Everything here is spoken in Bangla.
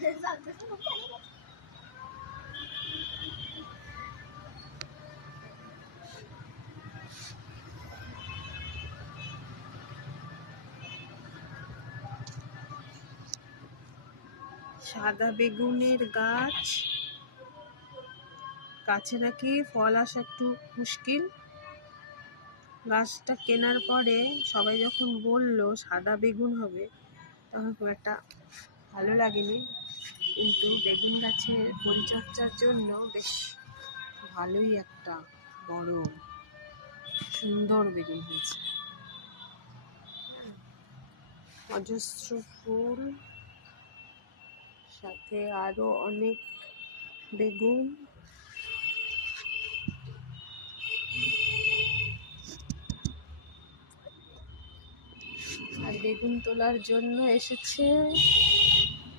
সাদা বেগুনের গাছ, গাছে নাকি ফল আসা একটু মুশকিল। গাছটা কেনার পরে সবাই যখন বললো সাদা বেগুন হবে, তখন খুব একটা ভালো লাগেনি, কিন্তু বেগুন গাছের পরিচর্যার জন্য বেশ ভালোই একটা বড় সুন্দর বেগুন হয়েছে। অজস্র ফুল, সাথে আরো অনেক বেগুন। আর বেগুন তোলার জন্য এসেছে